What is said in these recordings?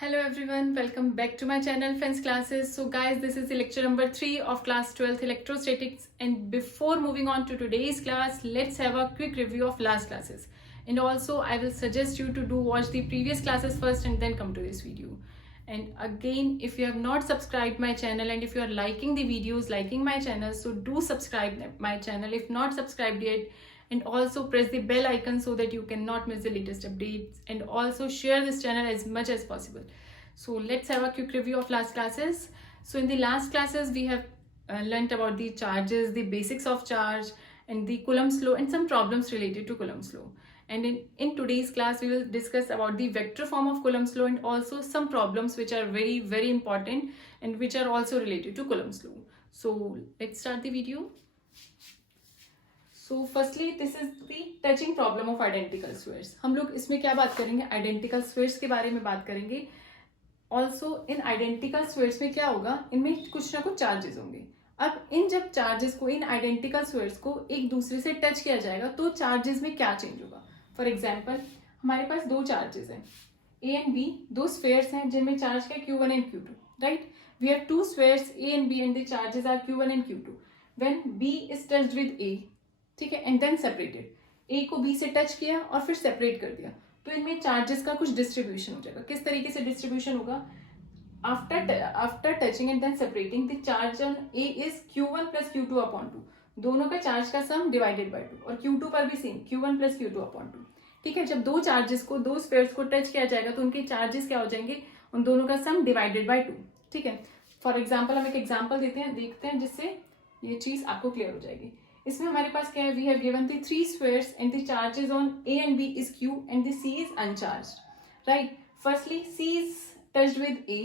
Hello everyone, welcome back to my channel Fence Classes. So guys, this is the lecture number 3 of class 12th electrostatics, and before moving on to today's class, let's have a quick review of last classes. And also I will suggest you to watch the previous classes first and then come to this video. And again, if you have not subscribed my channel and if you are liking the videos, liking my channel, so do subscribe my channel if not subscribed yet, and also press the bell icon so that you cannot miss the latest updates, and also share this channel as much as possible. So let's have a quick review of last classes. So in the last classes we have learnt about the charges, the basics of charge, and the Coulomb's law, and some problems related to Coulomb's law. And in today's class we will discuss about the vector form of Coulomb's law and also some problems which are very important and which are also related to Coulomb's law. So let's start the video. So firstly, this is the touching problem of identical spheres. हम लोग इसमें क्या बात करेंगे? Identical spheres के बारे में बात करेंगे. Also in identical spheres में क्या होगा? इनमें कुछ ना कुछ चार्जेस होंगे. अब इन जब चार्जेस को, इन आइडेंटिकल स्फीयर्स को एक दूसरे से टच किया जाएगा तो चार्जेस में क्या चेंज होगा? फॉर एग्जाम्पल, हमारे पास दो चार्जेस हैं ए एंड बी, दो स्फीयर्स हैं जिनमें चार्ज का Q1 and Q2, right? We have two spheres A and B and the charges are Q1 and Q2. When B is touched with A, ठीक है, and then separated, ए को B से touch किया और फिर सेपरेट कर दिया, तो इनमें चार्जेस का कुछ डिस्ट्रीब्यूशन हो जाएगा. किस तरीके से डिस्ट्रीब्यूशन होगा? After touching and then separating, the charge on A is Q1 plus Q2 upon 2. दोनों का चार्ज का सम डिवाइडेड बाय 2, और Q2 पर भी same Q1 plus Q2 upon 2. ठीक है, जब दो चार्जेस को, दो स्फीयर्स को टच किया जाएगा तो उनके चार्जेस क्या हो जाएंगे? उन दोनों का सम डिवाइडेड बाय 2. ठीक है, फॉर एग्जाम्पल हम एक एग्जाम्पल देखते हैं जिससे ये चीज आपको क्लियर हो जाएगी. इसमें हमारे पास क्या है? We have given the three spheres and the charges on A and B is Q and the C is uncharged, right? Firstly C is touched with A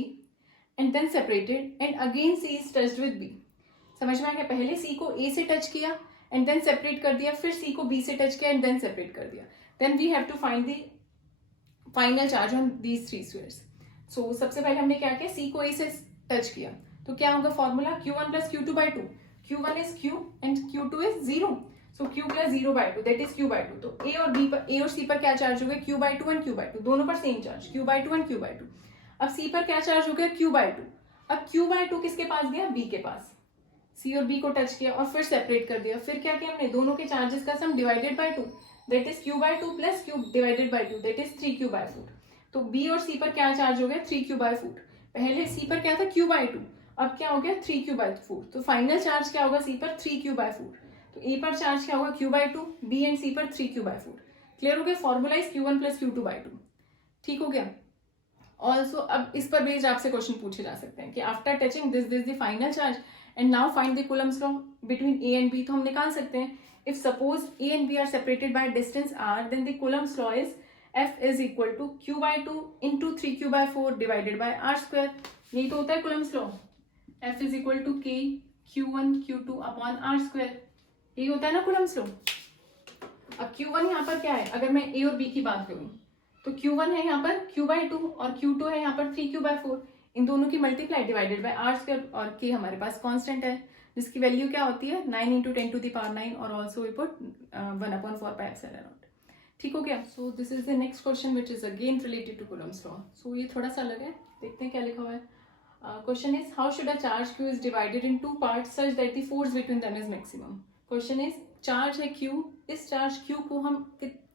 and then separated, and again C is touched with B. समझ में आ गया? पहले C को A से touch किया and then separate कर दिया, फिर C को B से टच किया एंड देन सेपरेट कर दिया. Then we have to find the final charge on these three spheres. So सबसे पहले हमने क्या किया? C को A से टच किया, तो क्या होगा formula? Q1 plus Q2 by 2. Q1 is Q and Q2 is 0. So Q plus 0 by 2, that is Q by 2. तो A और C पर क्या चार्ज हो गया? Q by 2 and Q by 2. दोनों पर same charge, Q by 2 and Q by 2. अब C पर क्या चार्ज हो गया? Q by 2. अब Q by 2 किसके पास गया? B के पास. C और B को टच किया और फिर सेपरेट कर दिया. फिर क्या किया हमने? दोनों के चार्जेस का सम divided by 2. That is Q by 2 plus Q divided by 2. That is 3Q by 4. तो B और C पर क्या चार्ज हो गया? 3Q by 4. पहले C पर क्या था? Q by 2. अब क्या हो गया? 3Q by 4. तो फाइनल चार्ज क्या होगा C पर? 3Q by 4. तो A पर चार्ज क्या होगा? Q by 2, B and C पर 3Q by 4. क्लियर हो गया? Formula is Q1 plus Q2 by 2. ठीक हो गया? ऑल्सो अब इस पर बेस्ड आपसे क्वेश्चन पूछे जा सकते हैं कि after touching this the final charge and now find the Coulomb's law between A and B. तो हम निकाल सकते हैं. If suppose A and B are separated by distance r, then the Coulomb's law is F is equal to Q by 2 into 3Q by 4 divided by r square. यही तो होता है Coulomb's law. F is equal to K Q1 Q2 upon R square. यही होता है ना Coulomb's law. अब Q1 यहाँ पर क्या है? अगर मैं A और B की बात करूं तो Q1 है यहाँ पर Q by 2 और Q2 है यहाँ पर 3Q by 4. इन दोनों की multiply divided by R square, और K हमारे पास कांस्टेंट है जिसकी वैल्यू क्या होती है? 9 इंटू 10 टू द पावर 9, और also we put 1/4 pi epsilon not. ठीक हो गया? So this is the next question which is again related to Coulomb's law. So ये थोड़ा सा अलग है, देखते हैं क्या लिखा हुआ है. Question is, how should a charge Q is divided in two parts such that the force between them is maximum? Question is, charge है Q, इस charge Q को हम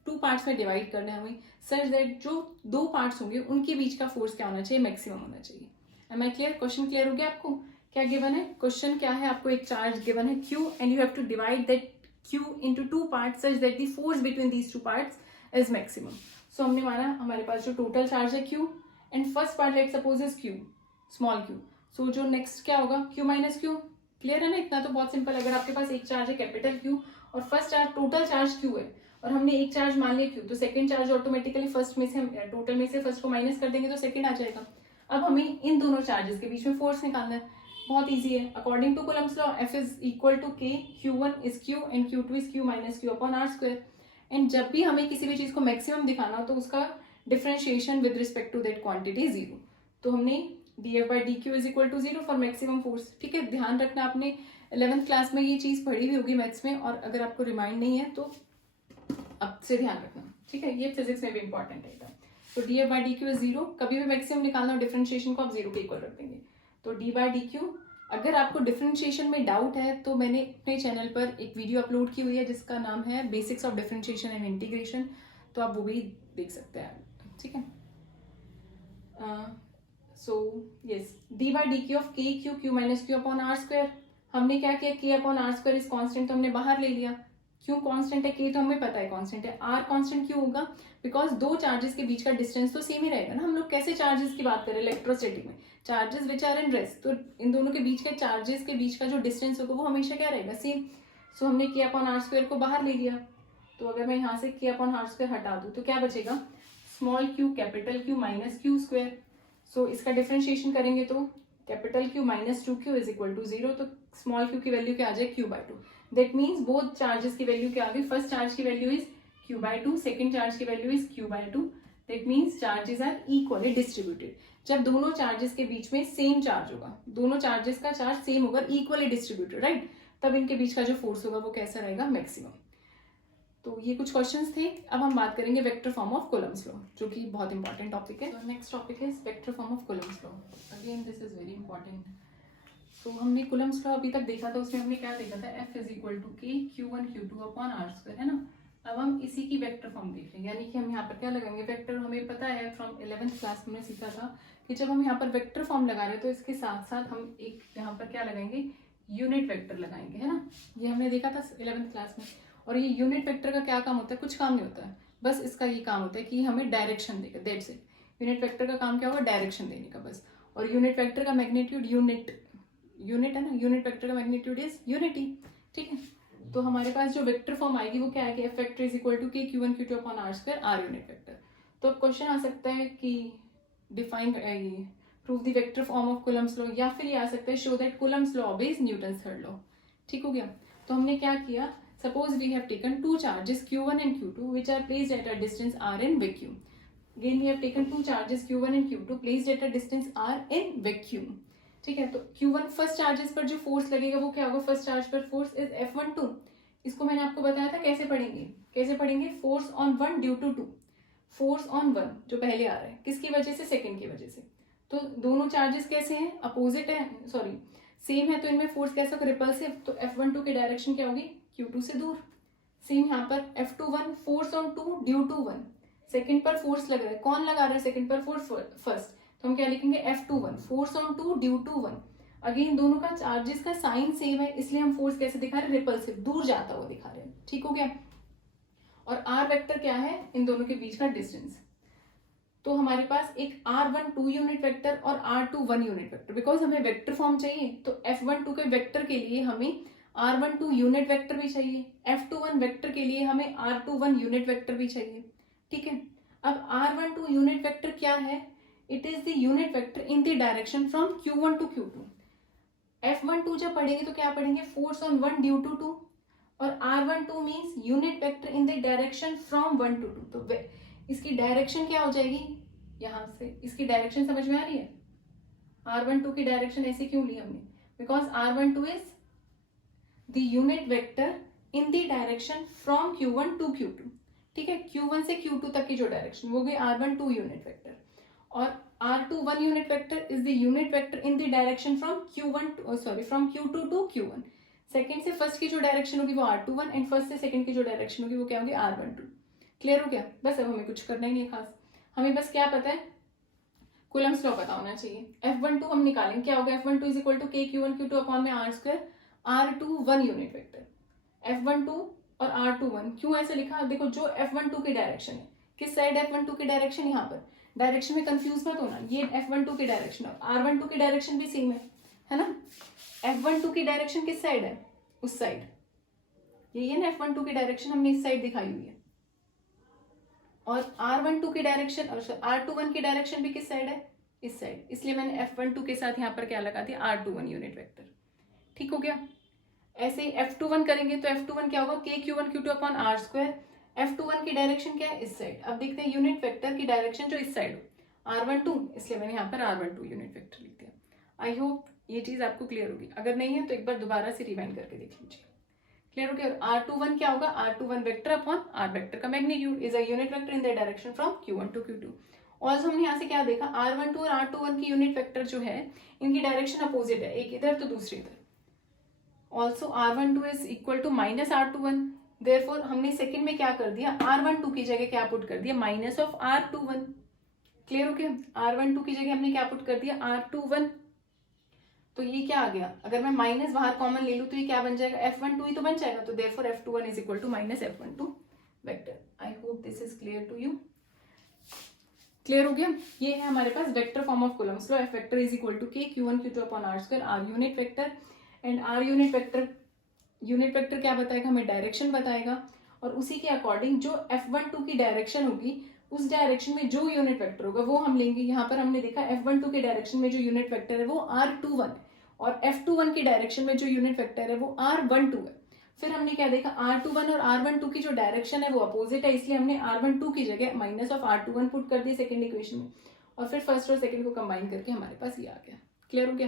टू पार्ट्स में डिवाइड करना है हमें, such that जो दो पार्ट्स होंगे उनके बीच का फोर्स क्या होना चाहिए? मैक्सिमम होना चाहिए. Am I clear? Question clear हो गया आपको? क्या गिवन है? क्वेश्चन क्या है? आपको एक चार्ज गिवन है Q and you have to divide that Q into two parts such that the force between these two parts is maximum. So हमने माना हमारे पास जो टोटल चार्ज है Q and first part let's suppose is Q, small Q. सो जो next क्या होगा? Q minus Q. Clear है ना? इतना तो बहुत सिंपल. अगर आपके पास एक चार्ज है कैपिटल Q और first charge, total charge Q है, और हमने एक चार्ज मान लिया Q, तो सेकंड चार्ज ऑटोमेटिकली फर्स्ट में से, हम टोटल में से फर्स्ट को माइनस कर देंगे तो सेकंड आ जाएगा. अब हमें इन दोनों चार्जेस के बीच में फोर्स निकालना है. बहुत ईजी है. According to Coulomb's law, F is equal to K, Q1 is Q and Q2 is Q minus Q upon R square. And जब भी हमें किसी भी चीज को मैक्सिमम दिखाना हो तो उसका differentiation with respect to that quantity 0. तो हमने dF by dQ is equal to 0 for maximum force. ठीक है, ध्यान रखना, आपने 11th क्लास में ये चीज पढ़ी हुई होगी मैथ्स में, और अगर आपको रिमाइंड नहीं है तो अब से ध्यान रखना. ठीक है, ये फिजिक्स में भी इंपॉर्टेंट है. तो D F by D Q is zero. कभी भी मैक्सिमम निकालना हो डिफरेंशिएशन को आप जीरो के इक्वल रख देंगे। तो डी बाई डी क्यू। अगर आपको डिफरेंशिएशन में डाउट है तो मैंने अपने चैनल पर एक वीडियो अपलोड की हुई है जिसका नाम है basics of differentiation and integration, तो आप वो भी देख सकते हैं, ठीक है। So yes, D by D Q of K Q Q minus Q upon R square. हमने क्या किया, K upon R square is constant, तो हमने बाहर ले लिया। क्यों कांस्टेंट है, के तो हमें पता है कांस्टेंट है, आर कांस्टेंट क्यों होगा, बिकॉज दो चार्जेस के बीच का डिस्टेंस तो सेम ही रहेगा ना। हम लोग कैसे चार्जेस की बात करें इलेक्ट्रोस्टैटिक में, charges which are in rest, तो इन दोनों के बीच के चार्जेस के बीच का जो डिस्टेंस होगा वो हमेशा क्या रहेगा, सेम। सो हमने के अपॉन आर स्क्वायर को बाहर ले लिया। तो अगर मैं यहाँ से के अपॉन आर स्क्वायर हटा दूँ तो क्या बचेगा, small Q capital Q minus Q square. So इसका डिफरेंशिएशन करेंगे तो capital Q minus two Q is equal to zero, तो स्मॉल क्यू की वैल्यू क्या आ जाए, Q by two. That means both charges की वैल्यू क्या आ गई, फर्स्ट चार्ज की value is Q by two, second charge की value is Q by two. That means charges are equally distributed. जब दोनों चार्जेस के बीच में सेम चार्ज होगा, दोनों चार्जेस का चार्ज सेम होगा, इक्वली डिस्ट्रीब्यूटेड, राइट, तब इनके बीच का जो फोर्स होगा वो कैसा रहेगा, मैक्सिमम। तो ये कुछ क्वेश्चंस थे। अब हम बात करेंगे vector form of Coulomb's law, जो कि बहुत इंपॉर्टेंट टॉपिक है। Next topic is vector form of Coulomb's law. Again this is very important. तो हमने कूलम्स लॉ अभी तक देखा था, उसमें हमने क्या देखा था, F is equal to K Q one Q two upon R square, है ना। अब हम इसी की वेक्टर फॉर्म देख रहे हैं, यानी कि हम यहाँ पर क्या लगाएंगे, वेक्टर। हमें पता है फ्रॉम 11th क्लास हमने सीखा था कि जब हम यहाँ पर वेक्टर फॉर्म लगा रहे हैं तो इसके साथ साथ हम एक यहाँ पर क्या लगाएंगे, यूनिट वेक्टर लगाएंगे, है ना। ये हमने देखा था 11th क्लास में। और ये यूनिट वेक्टर का क्या काम होता है, कुछ काम नहीं होता है, बस इसका ये काम होता है कि हमें डायरेक्शन देगा, दैट्स इट। यूनिट वेक्टर का काम क्या होगा, डायरेक्शन देने का बस। और यूनिट वेक्टर का मैग्नीट्यूड यूनिट है ना, यूनिट वेक्टर का मैग्नीट्यूड इज यूनिटी, ठीक है। तो हमारे पास जो वेक्टर फॉर्म आएगी वो क्या आएगी, F vector is equal to K Q one Q two upon R square, R unit vector. तो अब क्वेश्चन आ सकता है कि define prove the vector form of Coulomb's law, या फिर ये आ सकता है show that Coulomb's law obeys Newton's third law. ठीक हो गया। तो हमने क्या किया, suppose we have taken two charges q1 and q2 which are placed at a distance r in vacuum. Again we have taken two charges q1 and q2 placed at a distance r in vacuum. ठीक है, तो q1 first charges पर जो force लगेगा वो क्या होगा, first charge पर फोर्स इज F12। इसको मैंने आपको बताया था कैसे पढ़ेंगे, force on one due to two, force on one जो पहले आ रहा है किसकी वजह से, सेकंड की वजह से। तो दोनों चार्जेस कैसे हैं, अपोजिट है, सॉरी सेम है, तो इनमें फोर्स कैसा होगा, रिपल्सिव। तो F12 की डायरेक्शन क्या होगी, Q2 से दूर। सेम यहाँ पर F21 force on two due to one, second पर फोर्स लग रहा है, कौन लगा रहा है सेकंड पर फोर्स, फर्स्ट। तो हम क्या लिखेंगे, F21 force on two due to one. Again दोनों का चार्जेस का साइन सेम है, इसलिए हम फोर्स कैसे दिखा रहे हैं, रिपल्सिव, दूर जाता हुआ दिखा रहे हैं। ठीक हो गया। और आर वेक्टर क्या है, इन दोनों के बीच का डिस्टेंस। तो हमारे पास एक R1 2 यूनिट वेक्टर और R2 1 यूनिट वेक्टर, बिकॉज हमें वेक्टर फॉर्म चाहिए तो F12 के वेक्टर के लिए हमें R12 यूनिट वेक्टर भी चाहिए, F21 वेक्टर के लिए हमें R21 यूनिट वेक्टर भी चाहिए। ठीक है। अब R12 यूनिट वेक्टर क्या है, it is the unit vector in the direction from Q1 to Q2। F12 जब पढ़ेंगे तो क्या पढ़ेंगे, force on one due to two, और R12 means unit vector in the direction from one to two. तो इसकी डायरेक्शन क्या हो जाएगी, यहां से इसकी डायरेक्शन समझ में आ रही है, R12 की डायरेक्शन ऐसे क्यों ली हमने, because R12 is the unit vector in the direction from Q1 to Q2। ठीक है, Q1 से Q2 तक की जो डायरेक्शन वो गई R12 यूनिट वेक्टर, और R2 1 unit vector is the unit vector in the direction from Q2 to Q1। Second से फर्स्ट की जो डायरेक्शन होगी वो R21 एंड फर्स्ट से सेकंड की जो डायरेक्शन होगी वो क्या होगी, R12। क्लियर हो गया। बस अब हमें कुछ करना ही नहीं खास, हमें बस क्या पता है, कूलम्स लॉ पता होना चाहिए। F12 हम निकालेंगे, क्या होगा, F12 is equal to K Q1 Q2 upon में R square, R2 1 unit vector. F12 और R2 1 क्यों ऐसे लिखा, देखो जो F12 की डायरेक्शन है, किस साइड F12 की डायरेक्शन, यहाँ पर डायरेक्शन में कंफ्यूज मत होना, ये F12 की डायरेक्शन है, R12 की डायरेक्शन भी सेम है ना। F12 की डायरेक्शन किस साइड है, उस साइड, ये है ना F12 की डायरेक्शन हमने इस साइड दिखाई हुई है, और R12 की डायरेक्शन और R21 की डायरेक्शन भी किस साइड है, इस साइड, इसलिए मैंने F12 के साथ यहाँ पर क्या लगा दिया, R21 यूनिट वेक्टर। ठीक हो गया। ऐसे ही F21 करेंगे तो F21 क्या होगा, के Q1 Q2 upon R square. F21 की डायरेक्शन क्या है, इस साइड। अब देखते हैं यूनिट वेक्टर की डायरेक्शन जो इस साइड हो, R12, इसलिए मैंने यहाँ पर R12 यूनिट वेक्टर लिख दिया। आई होप ये चीज आपको क्लियर होगी, अगर नहीं है तो एक बार दोबारा से रिवाइंड करके देख लीजिए। क्लियर हो गया। R21 क्या होगा, R21 vector upon R vector का magnitude is a unit vector in the direction from Q1 to Q2, also हमने यहाँ से क्या देखा, r12 और r21 की यूनिट वेक्टर जो है इनकी डायरेक्शन अपोजिट है, एक इधर तो दूसरी इधर। Also r12 is equal to minus r21, therefore हमने सेकंड में क्या कर दिया, r12 की जगह क्या पुट कर दिया, माइनस ऑफ r21। क्लियर हो गया, r12 की जगह हमने क्या पुट कर दिया, r21। तो ये क्या आ गया, अगर मैं माइनस बाहर कॉमन ले लूं तो ये क्या बन जाएगा, f12 ही तो बन जाएगा, तो therefore f21 is equal to minus f12 vector. I hope this is clear to you. Clear हो गया, ये है हमारे पास vector form of Coulomb's law, F vector is equal to K q1 q2 upon r square, r unit vector. And r unit vector क्या बताएगा, हमें direction बताएगा, और उसी के अकॉर्डिंग जो f12 की डायरेक्शन होगी उस डायरेक्शन में जो यूनिट वेक्टर होगा वो हम लेंगे। यहाँ पर हमने देखा f12 के डायरेक्शन में जो यूनिट वेक्टर है वो r21, और f21 की डायरेक्शन में जो यूनिट वेक्टर है वो r12 है। फिर हमने क्या देखा, r21 और r12 की जो डायरेक्शन है वो अपोजिट है, इसलिए हमने r12 की जगह माइनस ऑफ r21 पुट कर दिया सेकंड इक्वेशन में, और फिर फर्स्ट और सेकंड को कंबाइन करके हमारे पास ये आ गया। क्लियर हो गया,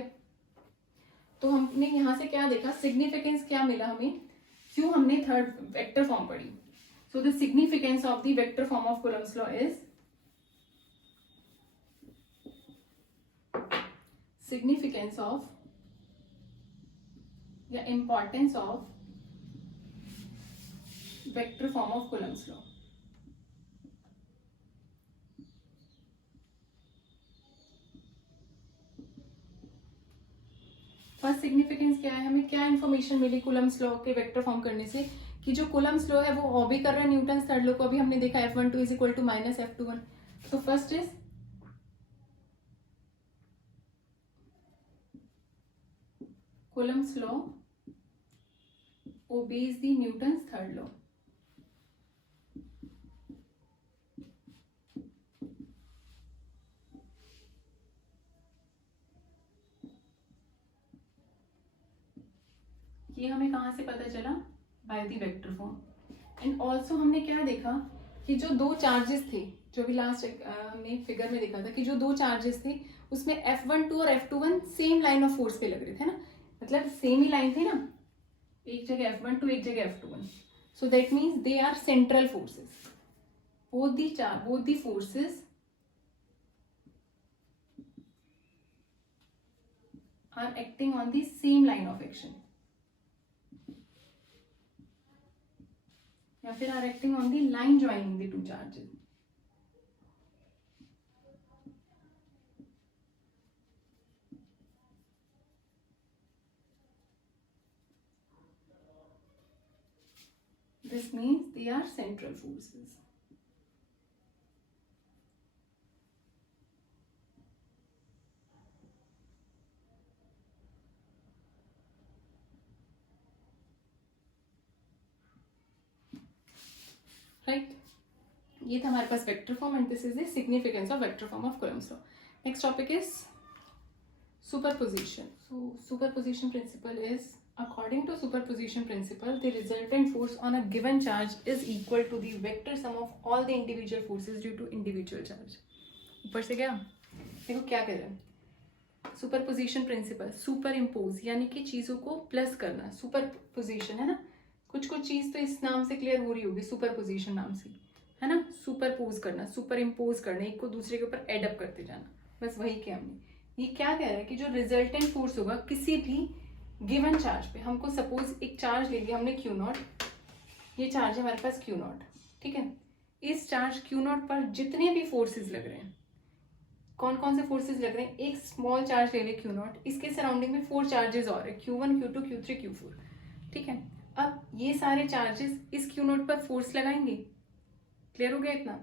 तो हमने यहाँ से क्या देखा, सिग्निफिकेंस क्या मिला हमें, क्यों हमने थर्ड वेक्टर फॉर्म पढ़ी। So the significance of the vector form of Coulomb's law is, significance of या importance of vector form of Coulomb's law. First significance क्या है, हमें क्या इंफॉर्मेशन मिली कूलम्स लॉ के वेक्टर फॉर्म करने से, कि जो कूलम्स लॉ है वो ऑबी कर रहा है न्यूटन्स थर्ड लॉ को। अभी हमने देखा f12 is equal to minus f21। So first is Coulomb's law obeys the Newton's third law। ये हमें कहाँ से पता चला, by the vector form. And also हमने क्या देखा कि जो दो चार्जेस थे, जो भी लास्ट हमने फिगर में देखा था कि जो दो चार्जेस थे उसमें f12 और f21 same line of force पे लग रहे थे ना, मतलब सेम ही लाइन थी ना, एक जगह f12 एक जगह f21। So that means they are central forces, both the forces are acting on the same line of action, या फिर are acting on the line joining the two charges. This means they are central forces. Right, ये था हमारे पास vector form, and this is the significance of vector form of Coulomb's law. Next topic is superposition. So superposition principle is, according to superposition principle, the resultant force on a given charge is equal to the vector sum of all the individual forces due to individual charge। ऊपर से गया, देखो क्या कह रहे हैं, superposition principle, super impose यानी कि चीजों को प्लस करना, सुपरपोजिशन है ना, कुछ कुछ चीज तो इस नाम से क्लियर हो रही होगी, सुपरपोजिशन नाम से, है ना, सुपरपोज करना, सुपर इम्पोज करना, एक को दूसरे के ऊपर एडअप करते जाना, बस वही किया हमने। ये क्या कह रहा है कि जो रिजल्टेंट फोर्स होगा किसी भी गिवन चार्ज पे, हमको सपोज एक चार्ज ले लिया हमने Q0, ये चार्ज है हमारे पास Q0, ठीक है, इस चार्ज Q0 पर जितने भी फोर्सेस लग रहे हैं, कौन कौन से फोर्सेस लग रहे हैं, एक स्मॉल चार्ज ले लिया Q0, इसके सराउंडिंग में 4 चार्जेस और है, Q1 Q2 Q3 Q4, ठीक है। अब ये सारे चार्जेस इस Q0 पर फोर्स लगाएंगे। क्लियर हो गया इतना,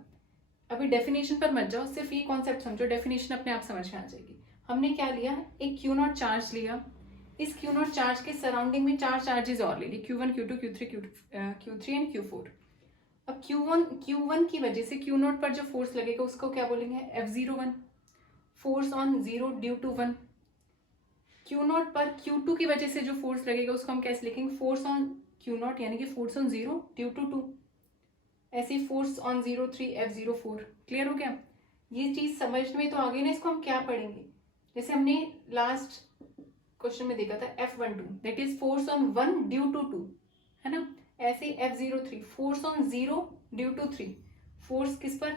अभी डेफिनेशन पर मत जाओ, सिर्फ ये कॉन्सेप्ट समझो, डेफिनेशन अपने आप समझ में आ जाएगी। हमने क्या लिया, एक Q0 चार्ज लिया, इस Q0 चार्ज के सराउंडिंग में 4 चार्जेस और ले लिए, Q1 Q2 Q3 and Q4। अब Q1 की वजह से Q0 पर जो फोर्स लगेगा उसको क्या बोलेंगे, F01, force on 0 due to 1। Q0 पर Q2 की वजह से जो फोर्स लगेगा उसको हम कैसे लिखेंगे, फोर्स ऑन Q0 यानी कि फोर्स ऑन 0 ड्यू टू 2, ऐसे फोर्स ऑन 03 F04। क्लियर हो गया, ये चीज समझ में तो आ गई ना, इसको हम क्या पढ़ेंगे, जैसे हमने लास्ट क्वेश्चन में देखा था F12 that is force on 1 due to 2, है ना, ऐसे F03 force on 0 due to 3, force किस पर,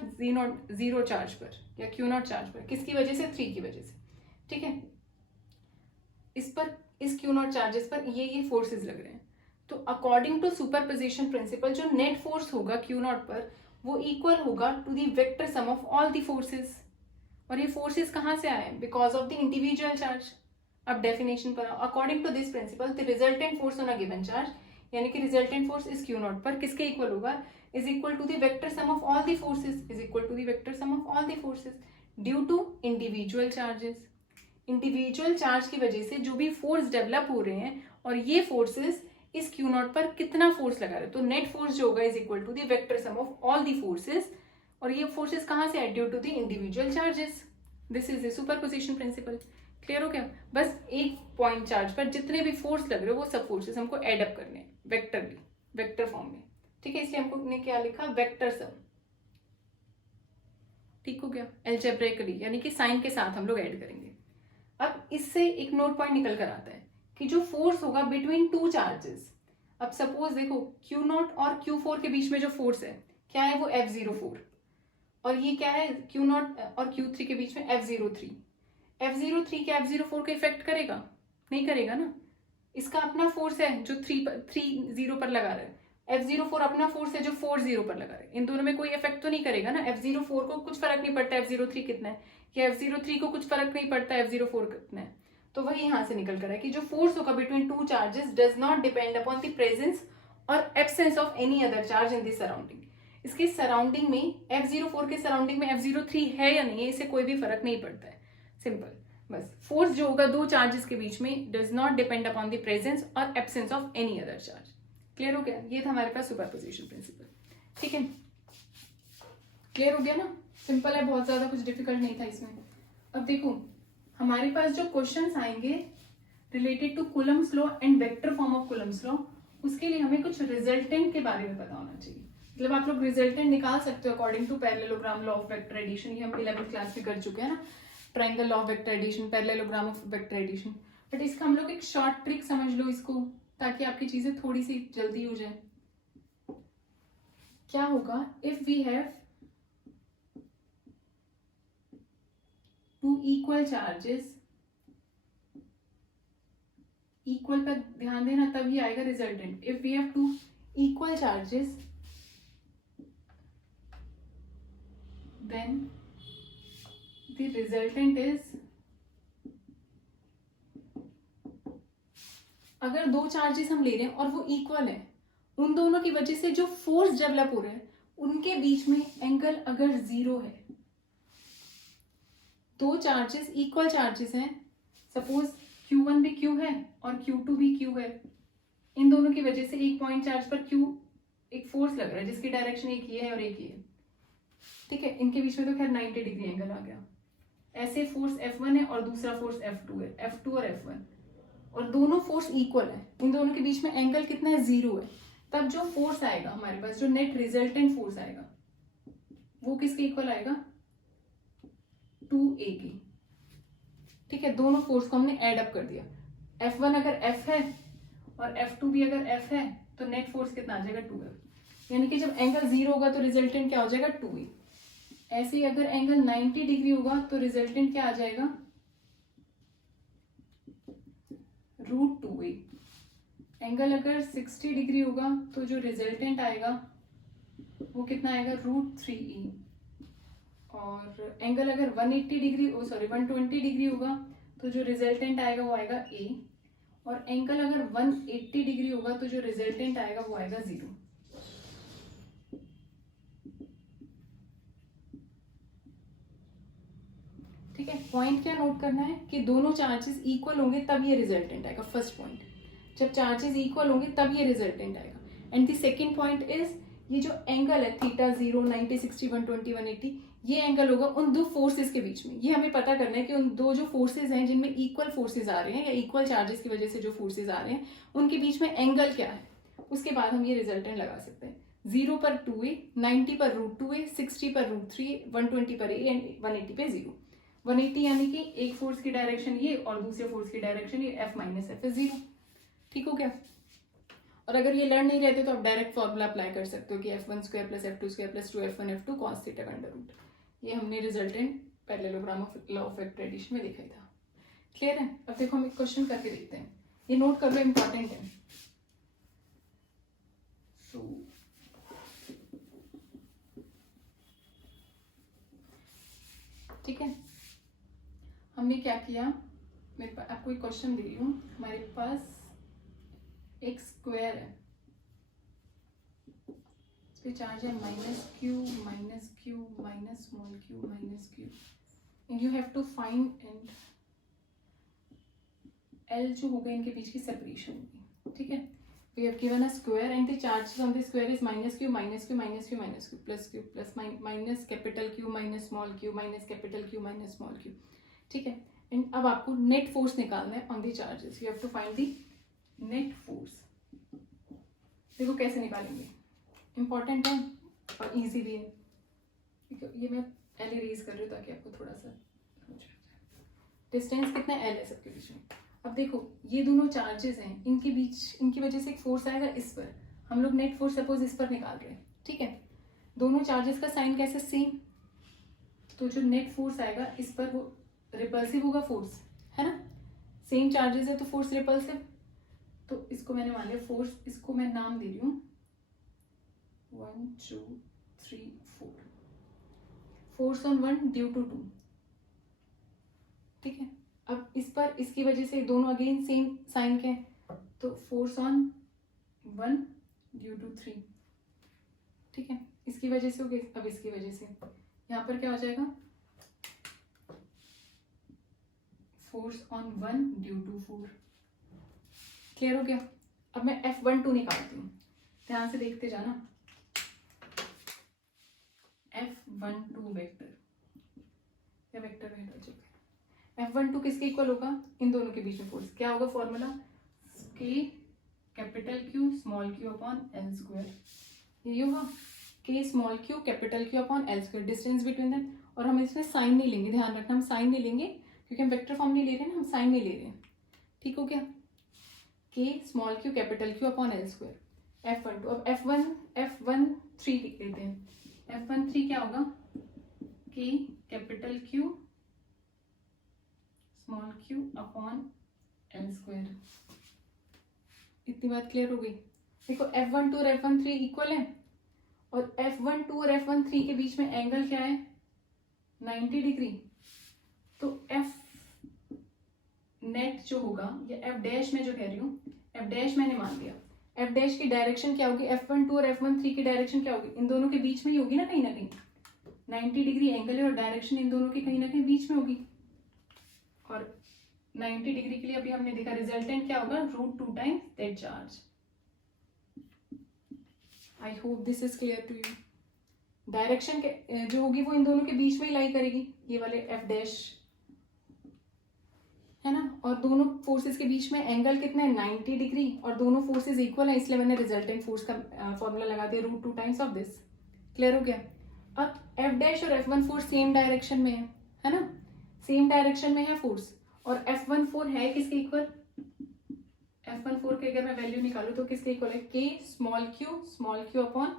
जीरो चार्ज पर या क्यू नॉट चार्ज पर, किसकी वजह से, 3 की वजह से, ठीक है। इस पर, इस क्यू नॉट चार्जेस पर ये फोर्सेस लग रहे हैं। तो अकॉर्डिंग टू सुपरपोजिशन प्रिंसिपल जो नेट फोर्स होगा क्यू नॉट पर वो इक्वल होगा to the vector sum of all the forces. और ये फोर्सेस कहाँ से आए, because of the individual charge. अब डेफिनेशन पर, according to this principle the resultant force on a given charge, यानी कि रिजल्टेंट फोर्स इस क्यू नॉट पर किसके इक्वल होगा, is equal to the vector sum of all the forces, is equal to the vector sum of all the forces due to individual charges. Individual charge की वजह से जो भी force develop हो रहे हैं और ये फोर्सेस इस क्यू नॉट पर कितना फोर्स लगा रहे हैं, तो नेट फोर्स जो होगा is equal to the vector sum of all the forces. और ये फोर्सेस कहाँ से आए, due to the individual charges. This is the superposition principle. Clear हो गया। बस एक पॉइंट चार्ज पर जितने भी फोर्स लग रहे हैं वो सब फोर्सेस हमको एड अप करने हैं वेक्टरली, वेक्टर फॉर्म में, ठीक है। इसलिए हमको ने क्या लिखा, वेक्टर सम। ठीक हो गया, एल्जेब्रेकली यानी कि साइन के साथ हम लोग ऐड करेंगे। अब इससे एक नोट पॉइंट निकल कर आता है कि जो फोर्स होगा बिटवीन टू चार्जेस, अब सपोज देखो Q नॉट और Q4 के बीच में जो फोर्स है क्या है, वो F04, और ये क्या है Q नॉट और Q3 के बीच में F03। F03 क्या F04 को इफेक्ट करेगा, नहीं करेगा ना। इसका अपना फोर्स है जो 3 पर लगा रहा है, F04 अपना फोर्स है जो 40 पर लगा रहा है। इन दोनों में कोई इफेक्ट तो नहीं करेगा ना। F04 को कुछ फर्क नहीं पड़ता F03 कितना है, या F03 को कुछ फर्क नहीं पड़ता F04 कितना है। तो वही यहां से निकल कर है कि जो फोर्स होगा between two charges does not depend upon the presence और absence of any other charge in the surrounding. इसके सराउंडिंग में, F04 के सराउंडिंग में F03 है या नहीं है, इससे कोई भी फर्क नहीं पड़ता है। सिंपल, बस फोर्स जो होगा दो चार्जेस के बीच में does not depend upon the presence और absence of any other charge. Clear हो गया, ये था हमारे पास सुपरपोजिशन प्रिंसिपल, ठीक है। क्लियर हो गया ना, सिंपल है, बहुत ज्यादा कुछ डिफिकल्ट नहीं था इसमें। अब देखो हमारे पास जो क्वेश्चंस आएंगे related to Coulomb's law and vector form of Coulomb's law, उसके लिए हमें कुछ रिजल्टेंट के बारे में पता होना चाहिए। मतलब आप लोग रिजल्टेंट निकाल सकते हो according to parallelogram law of vector addition, ये हम 11th क्लास में कर चुके हैं ना, triangle law of vector addition, parallelogram of vector addition. But इसका हम लोग एक शॉर्ट ट्रिक समझ लो इसको, ताकि आपकी चीजें थोड़ी सी जल्दी हो जाए। क्या होगा, if we have two equal charges, equal पर ध्यान देना तभी आएगा resultant. If we have two equal charges then the resultant is, अगर दो चार्जेस हम ले रहे हैं और वो इक्वल है, उन दोनों की वजह से जो फोर्स डेवलप हो रहे हैं उनके बीच में एंगल अगर 0 है, दो चार्जेस इक्वल चार्जेस हैं, सपोज Q1 भी Q है और Q2 भी Q है, इन दोनों की वजह से एक पॉइंट चार्ज पर Q एक फोर्स लग रहा है जिसकी डायरेक्शन एक ये है और एक ये है, ठीक है। इनके बीच में तो खैर 90 डिग्री एंगल आ गया। ऐसे फोर्स F1 है और दूसरा फोर्स F2 है, F2 और F1, और दोनों फोर्स इक्वल है, इन दोनों के बीच में एंगल कितना है, 0 है। तब जो फोर्स आएगा हमारे पास, जो नेट रिजल्टेंट फोर्स आएगा वो किसके इक्वल आएगा, 2A की, ठीक है। दोनों फोर्स को हमने ऐड अप कर दिया। F1 अगर F है और F2 भी अगर F है तो नेट फोर्स कितना आ जाएगा, 2F। यानी कि जब एंगल 0 होगा तो रिजल्टेंट क्या हो जाएगा, 2A। ऐसे ही अगर एंगल 90 डिग्री होगा तो रिजल्टेंट क्या आ जाएगा, √2A। एंगल अगर 60 डिग्री होगा तो जो रिजल्टेंट आएगा वो कितना आएगा, √3E। और एंगल अगर 120 डिग्री होगा तो जो रिजल्टेंट आएगा वो आएगा A। और एंगल अगर 180 डिग्री होगा तो जो रिजल्टेंट आएगा वो आएगा 0। ठीक है, पॉइंट क्या नोट करना है कि दोनों चार्जेस इक्वल होंगे तब ये रिजल्टेंट आएगा। फर्स्ट पॉइंट, जब चार्जेस इक्वल होंगे तब ये रिजल्टेंट आएगा। And the second point is, ये जो एंगल है थीटा 0, 90, 60, 120, 180, ये एंगल होगा उन दो फोर्सेस के बीच में। ये हमें पता करना है कि उन दो जो फोर्सेस हैं जिनमें इक्वल फोर्सेस आ रहे हैं या इक्वल चार्जेस की वजह से जो फोर्सेस आ रहे हैं उनके बीच में एंगल क्या है, उसके बाद हम ये रिजल्टेंट लगा सकते हैं। 0 पर 2A, 90 पर √2A, 60 पर √3A, 120 पर A एंड 180 पे 0। 180 यानी कि एक फोर्स की डायरेक्शन ये और दूसरे फोर्स की डायरेक्शन ये, F - F है 0। ठीक हो गया। और अगर ये लर्न नहीं रहते तो आप डायरेक्ट फॉर्मूला अप्लाई कर सकते हो कि F1 square plus F2 square plus 2F1 F2 cos theta का अंडर रूट। ये हमने resultant parallelogram of law of vector addition में देखा था। क्लियर है? अब देखो हम एक क्वेश्चन करके देखते हैं, ये नोट कर लो, इंपॉर्टेंट है। ठीक है, हमने क्या किया, मेरे पास आपको एक क्वेश्चन दे रही हूँ, हमारे पास एक स्क्वायर है, इस पे चार्ज है minus q minus small q minus q, and you have to find and L जो होगा इनके बीच की सेपरेशन होगी। ठीक है, we have given a square and the charges on the square is minus q minus q minus q minus q plus minus capital Q minus small q minus capital Q minus small q. ठीक है, and अब आपको net force निकालना है on the charges, you have to find the net force. देखो कैसे निकालेंगे, important है और इजी भी है। ये मैं एल इरेज कर रही हूँ ताकि आपको थोड़ा सा डिस्टेंस कितना एल है सबके बीच में। अब देखो ये दोनों चार्जेस हैं, इनके बीच, इनकी वजह से एक फोर्स आएगा इस पर, हम लोग नेट फोर्स सपोज इस पर निकाल रहे हैं। ठीक है, दोनों चार्जेस का साइन कैसे, सेम, तो जो नेट फोर्स आएगा इस पर वो रिपल्सिव होगा फोर्स, है ना, सेम चार्जेस है तो फोर्स रिपल्सिव, तो इसको मैंने मान लिया फोर्स, इसको मैं नाम दे रही हूँ 1 2 3 4, फोर्स ऑन 1 ड्यू टू 2। ठीक है, अब इस पर इसकी वजह से दोनों अगेन सेम साइन के, तो फोर्स ऑन 1 ड्यू टू 3। ठीक है, इसकी वजह से हो गई, अब इसकी वजह से यहाँ पर क्या हो जाएगा, force on 1 due to 4। Clear हो गया? अब मैं F12 निकालती हूँ, ध्यान से देखते जाना। F12 वेक्टर या वेक्टर में हटा चुके, F12 किसके इक्वल होगा, इन दोनों के बीच में फोर्स क्या होगा, formula K capital Q small q upon L square, यही होगा K small q capital Q upon L square, distance between them. और हम इसमें साइन नहीं लेंगे, ध्यान रखना, हम साइन नहीं लेंगे क्योंकि हम वेक्टर फॉर्म नहीं ले रहे हैं ना, हम साइन नहीं ले रहे हैं। ठीक हो गया, K small q capital Q upon L square, F12। अब F13 लिख लेते हैं, F13 क्या होगा, K capital Q small q upon L square. इतनी बात क्लियर हो गई? देखो F12 और F13 इक्वल है, और F12 और F13 के बीच में एंगल क्या है, 90 डिग्री, तो F नेट जो होगा, या F डैश में जो कह रही हूँ, F डैश मैंने मान लिया, F डैश की डायरेक्शन क्या होगी, F12 और F13 की डायरेक्शन क्या होगी, इन दोनों के बीच में ही होगी ना कहीं 90 डिग्री एंगल है और डायरेक्शन इन दोनों के कहीं ना कहीं बीच में होगी। और 90 डिग्री के लिए अभी हमने देखा रिजल्टेंट क्या होगा, √2 times that charge. I hope this is clear to you. Direction जो होगी वो इन दोनों के बीच में ही लाई करेगी, ये वाले F डैश, है ना, और दोनों फोर्सेस के बीच में एंगल कितना है, 90 डिग्री, और दोनों फोर्सेस इक्वल है, इसलिए मैंने रिजल्टेंट फोर्स का फॉर्मूला लगा दिया √2 टाइम्स ऑफ दिस। क्लियर हो गया? अब F डैश और F14 सेम डायरेक्शन में है ना, सेम डायरेक्शन में है फोर्स, और F14 है किसके इक्वल, F14 के अगर मैं वैल्यू निकालूं तो किसके इक्वल है, K स्मॉल q अपॉन,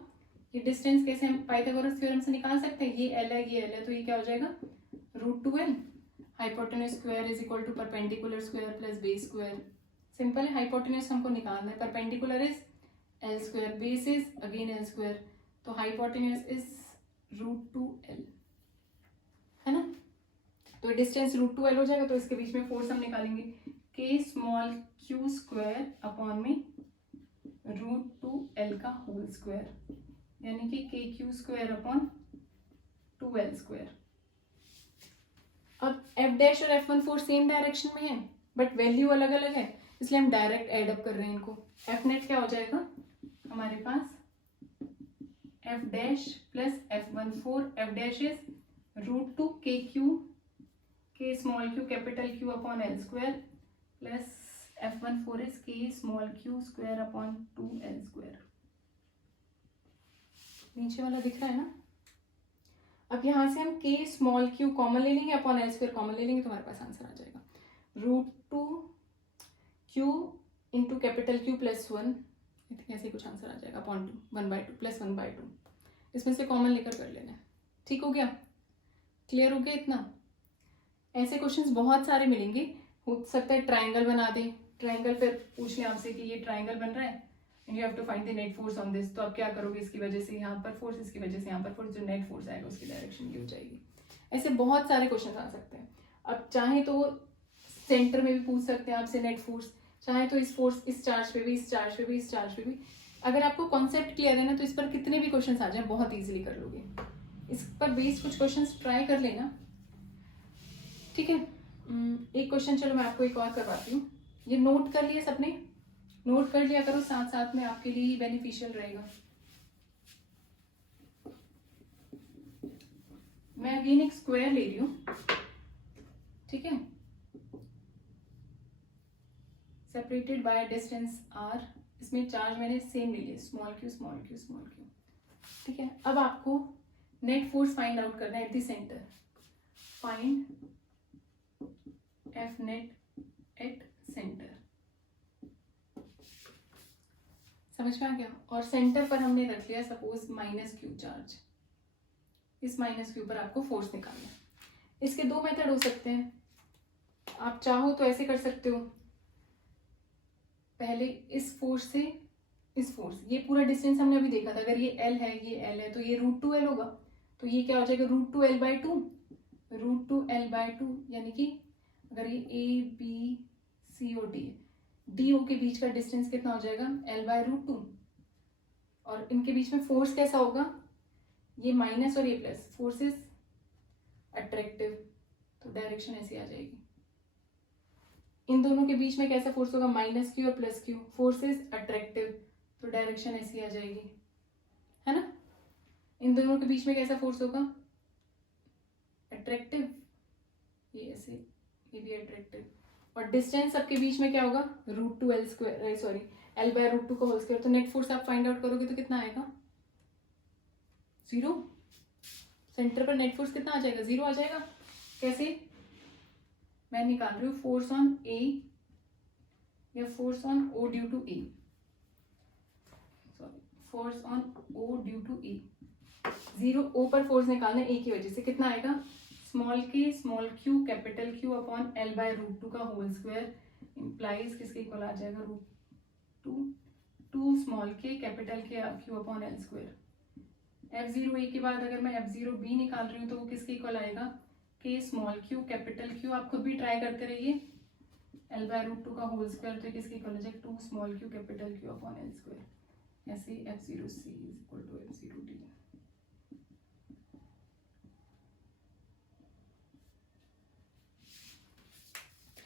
ये डिस्टेंस कैसे हम पाइथागोरस थ्योरम से निकाल सकते हैं, ये L है ये L है, तो ये क्या हो जाएगा √2L, hypotenuse square is equal to perpendicular square plus base square. Simple है, हाइपोटेन्यूज हमको निकालना है, perpendicular is L square, base is again L square, तो हाइपोटेन्यूज इज √2L, है ना, तो डिस्टेंस √2L हो जाएगा, तो इसके बीच में फोर्स हम निकालेंगे K small q square upon में √2L का होल स्क्वायर, यानी कि KQ square upon 2L square. अब F डैश और F14 सेम डायरेक्शन में है बट वैल्यू अलग अलग है, इसलिए हम डायरेक्ट एड अप कर रहे हैं इनको। F नेट क्या हो जाएगा हमारे पास, F dash plus F14, F dash is √2 KQ K small q capital Q upon L square plus F14 is K small q square upon 2L square. नीचे वाला दिख रहा है ना? अब यहाँ से हम K स्मॉल q कॉमन ले लेंगे अपॉन L स्क्वायर कॉमन ले लेंगे, तो हमारे पास आंसर आ जाएगा √2 q into capital Q plus 1 I think ऐसे ही कुछ आंसर आ जाएगा, अपॉन 2 1/2 प्लस 1/2, इसमें से कॉमन लेकर कर लेना है। ठीक हो गया, क्लियर हो गया इतना। ऐसे क्वेश्चंस बहुत सारे मिलेंगे, हो सकता है ट्राइंगल बना दें, ट्राइंगल पर पूछ लें आपसे कि ये ट्राइंगल बन रहा है and you have to find the net force on this, तो आप क्या करोगे, इसकी वजह से यहाँ पर फोर्स, इसकी वजह से यहाँ पर फोर्स, जो नेट फोर्स आएगा उसकी डायरेक्शन ये हो जाएगी। ऐसे बहुत सारे क्वेश्चन आ सकते हैं। अब चाहे तो सेंटर में भी पूछ सकते हैं आपसे नेट फोर्स, चाहे तो इस फोर्स, इस चार्ज पे भी, इस चार्ज पे भी, इस चार्ज पे भी। अगर आपको कॉन्सेप्ट क्लियर है ना, तो इस पर कितने भी क्वेश्चन आ जाए बहुत ईजिली कर लोगे। इस पर बेस्ड कुछ क्वेश्चन ट्राई कर लेना, ठीक है। एक क्वेश्चन चलो मैं आपको एक और करवाती हूँ। ये नोट कर लिया सबने, नोट कर लिया करो, साथ साथ में आपके लिए बेनिफिशियल रहेगा। मैं अगेन एक स्क्वायर ले रही हूँ, ठीक है, सेपरेटेड बाय डिस्टेंस r। इसमें चार्ज मैंने सेम ले लिया, small Q small Q small q, ठीक है। अब आपको नेट फोर्स फाइंड आउट करना है at the centre. Find F net at centre, समझ में आ गया। और सेंटर पर हमने रख लिया सपोज माइनस क्यू चार्ज, इस माइनस क्यू पर आपको फोर्स निकालना है। इसके दो मेथड हो सकते हैं, आप चाहो तो ऐसे कर सकते हो, पहले इस फोर्स से इस फोर्स, ये पूरा डिस्टेंस हमने अभी देखा था, अगर ये L है, ये L है, तो ये √2L होगा, तो ये क्या हो जाएगा √2L/2, √2L/2, यानी कि अगर ये A B C और D है, D O के बीच का डिस्टेंस कितना हो जाएगा L/√2, और इनके बीच में फोर्स कैसा होगा, ये माइनस और ये प्लस, फोर्स इज अट्रैक्टिव, तो डायरेक्शन ऐसी आ जाएगी। इन दोनों के बीच में कैसा फोर्स होगा, माइनस क्यू और plus Q, force is attractive, तो डायरेक्शन ऐसी आ जाएगी, है ना। इन दोनों के बीच में कैसा फोर्स होगा, अट्रैक्टिव, ये ऐसे, ये भी अट्रैक्टिव, और डिस्टेंस सबके बीच में क्या होगा √2L², सॉरी L/√2 का होल स्क्वायर। तो नेट फोर्स आप फाइंड आउट करोगे तो कितना आएगा, 0। सेंटर पर नेट फोर्स कितना आ जाएगा, 0 आ जाएगा। कैसे, मैं निकाल रही हूँ फोर्स ऑन A या force on O due to A, sorry force on O due to A। 0 O पर फोर्स निकालना है A की वजह से, कितना आएगा, small k small q capital Q upon L/√2 का होल स्क्वायर, इम्प्लाइज किसके इक्वल आ जाएगा, √2 small k capital Q upon L²। F0A के बाद अगर मैं F0B निकाल रही हूँ तो वो किसके इक्वल आएगा, k small q capital Q, आप खुद भी ट्राई करते रहिए, L/√2 का होल स्क्वायर, तो किसके इक्वल आ जाएगा 2 small q capital Q upon L²। ऐसे F0C is equal to F0D,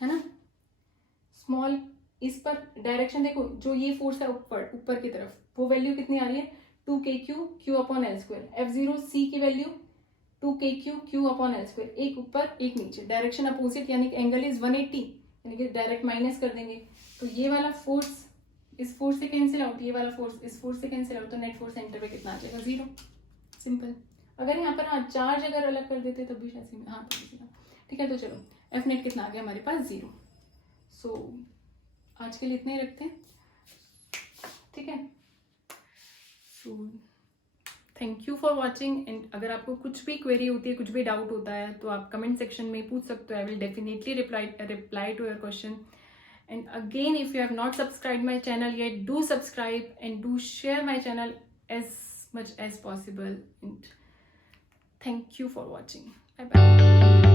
है ना। स्मॉल, इस पर डायरेक्शन देखो, जो ये फोर्स है ऊपर, ऊपर की तरफ, वो वैल्यू कितनी आ रही है 2kq q upon L²। F0C की value 2kq q upon L², एक ऊपर एक नीचे, डायरेक्शन अपोजिट, यानी कि एंगल इज 180, यानी कि डायरेक्ट माइनस कर देंगे, तो ये वाला फोर्स इस फोर्स से कैंसिल आउट, ये वाला फोर्स इस फोर्स से कैंसिल आउट, तो नेट फोर्स सेंटर पे कितना आ जाएगा, 0। सिंपल। अगर यहाँ पर हाँ चार्ज अगर अलग कर देते तब भी शायद हाँ ठीक है। तो चलो एफ नेट कितना आ गया हमारे पास, 0। सो आज के लिए इतने ही रखते हैं, ठीक है। So thank you for watching, and अगर आपको कुछ भी क्वेरी होती है, कुछ भी डाउट होता है, तो आप कमेंट सेक्शन में पूछ सकते हो। I will definitely reply to your question. And again, if you have not subscribed my channel yet, do subscribe and do share my channel as much as possible. And thank you for watching. Bye bye.